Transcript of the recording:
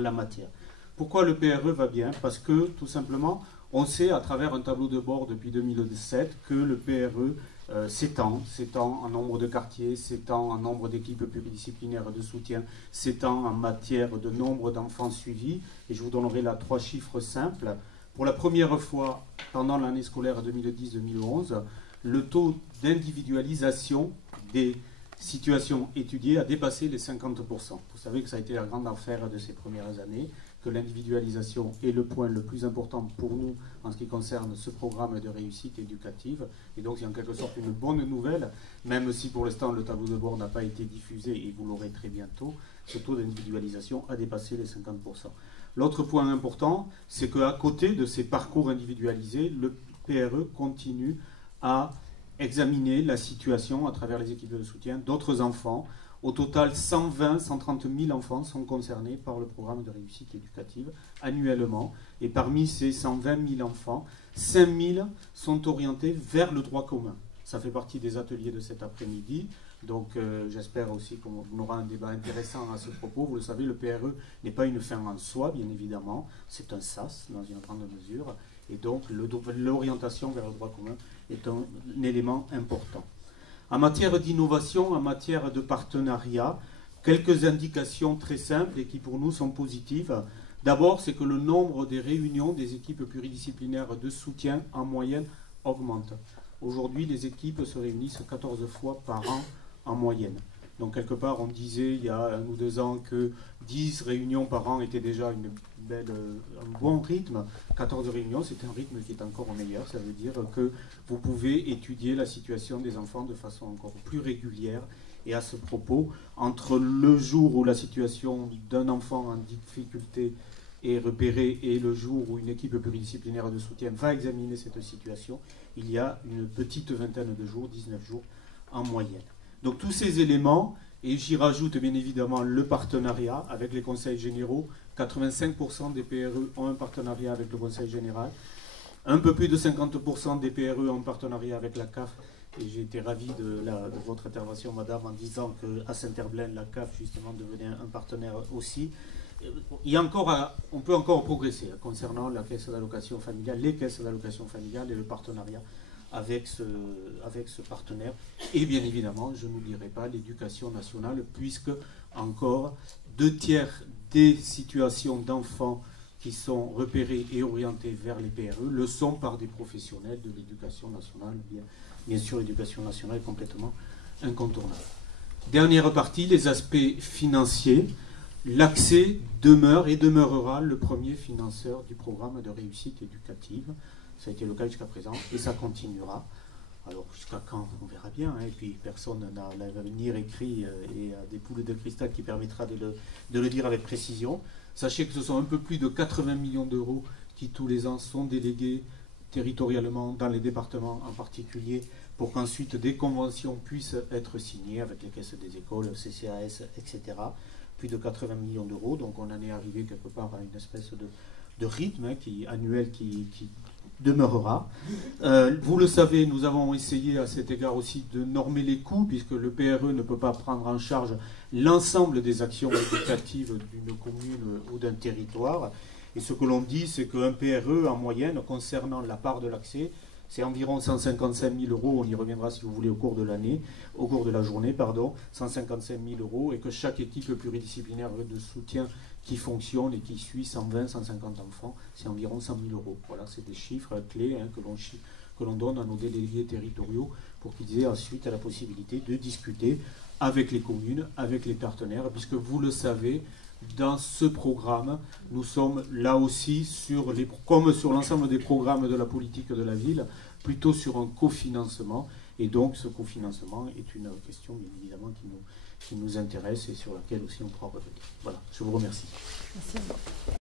la matière. Pourquoi le PRE va bien? Parce que, tout simplement, on sait à travers un tableau de bord depuis 2007 que le PRE s'étend en nombre de quartiers, s'étend en nombre d'équipes pluridisciplinaires de soutien, s'étend en matière de nombre d'enfants suivis. Et je vous donnerai là 3 chiffres simples. Pour la première fois pendant l'année scolaire 2010-2011, le taux d'individualisation des situations étudiées a dépassé les 50%. Vous savez que ça a été la grande affaire de ces premières années, que l'individualisation est le point le plus important pour nous en ce qui concerne ce programme de réussite éducative. Et donc c'est en quelque sorte une bonne nouvelle, même si pour l'instant le tableau de bord n'a pas été diffusé et vous l'aurez très bientôt, ce taux d'individualisation a dépassé les 50%. L'autre point important, c'est qu'à côté de ces parcours individualisés, le PRE continue à examiner la situation à travers les équipes de soutien d'autres enfants. Au total, 130 000 enfants sont concernés par le programme de réussite éducative annuellement. Et parmi ces 120 000 enfants, 5 000 sont orientés vers le droit commun. Ça fait partie des ateliers de cet après-midi. Donc j'espère aussi qu'on aura un débat intéressant à ce propos. Vous le savez, le PRE n'est pas une fin en soi, bien évidemment. C'est un sas dans une grande mesure. Et donc l'orientation vers le droit commun est un élément important. En matière d'innovation, en matière de partenariat, quelques indications très simples et qui pour nous sont positives. D'abord, c'est que le nombre des réunions des équipes pluridisciplinaires de soutien en moyenne augmente. Aujourd'hui, les équipes se réunissent 14 fois par an en moyenne. Donc quelque part, on disait il y a 1 ou 2 ans que 10 réunions par an était déjà un bon rythme. 14 réunions, c'est un rythme qui est encore meilleur. Ça veut dire que vous pouvez étudier la situation des enfants de façon encore plus régulière. Et à ce propos, entre le jour où la situation d'un enfant en difficulté est repérée et le jour où une équipe pluridisciplinaire de soutien va examiner cette situation, il y a une petite vingtaine de jours, 19 jours en moyenne. Donc tous ces éléments, et j'y rajoute bien évidemment le partenariat avec les conseils généraux. 85% des PRE ont un partenariat avec le conseil général. Un peu plus de 50% des PRE ont un partenariat avec la CAF. Et j'ai été ravi de votre intervention, madame, en disant qu'à Saint-Herblain, la CAF, justement, devenait un partenaire aussi. On peut encore progresser concernant la caisse d'allocation familiale, les caisses d'allocation familiale et le partenariat avec ce partenaire. Et bien évidemment, je n'oublierai pas l'éducation nationale, puisque encore 2/3 des situations d'enfants qui sont repérées et orientées vers les PRE le sont par des professionnels de l'éducation nationale. Bien sûr, l'éducation nationale est complètement incontournable. Dernière partie, les aspects financiers. L'accès demeure et demeurera le premier financeur du programme de réussite éducative. Ça a été le cas jusqu'à présent et ça continuera. Alors jusqu'à quand, on verra bien. Et puis personne n'a l'avenir écrit et des boules de cristal qui permettra de le dire avec précision. Sachez que ce sont un peu plus de 80 millions d'euros qui tous les ans sont délégués territorialement dans les départements en particulier pour qu'ensuite des conventions puissent être signées avec les caisses des écoles, CCAS, etc. Plus de 80 millions d'euros. Donc on en est arrivé quelque part à une espèce de rythme annuel qui demeurera. Vous le savez, nous avons essayé à cet égard aussi de normer les coûts, puisque le PRE ne peut pas prendre en charge l'ensemble des actions éducatives d'une commune ou d'un territoire. Et ce que l'on dit, c'est qu'un PRE, en moyenne, concernant la part de l'accès, c'est environ 155 000 euros, on y reviendra si vous voulez au cours de la journée, 155 000 euros, et que chaque équipe pluridisciplinaire de soutien qui fonctionne et qui suit 120, 150 enfants, c'est environ 100 000 euros. Voilà, c'est des chiffres clés que l'on donne à nos délégués territoriaux pour qu'ils aient ensuite la possibilité de discuter avec les communes, avec les partenaires, puisque vous le savez, dans ce programme, nous sommes là aussi, comme sur l'ensemble des programmes de la politique de la ville, plutôt sur un cofinancement. Et donc ce cofinancement est une question, bien évidemment, qui nous intéresse et sur laquelle aussi on pourra revenir. Voilà, je vous remercie. Merci.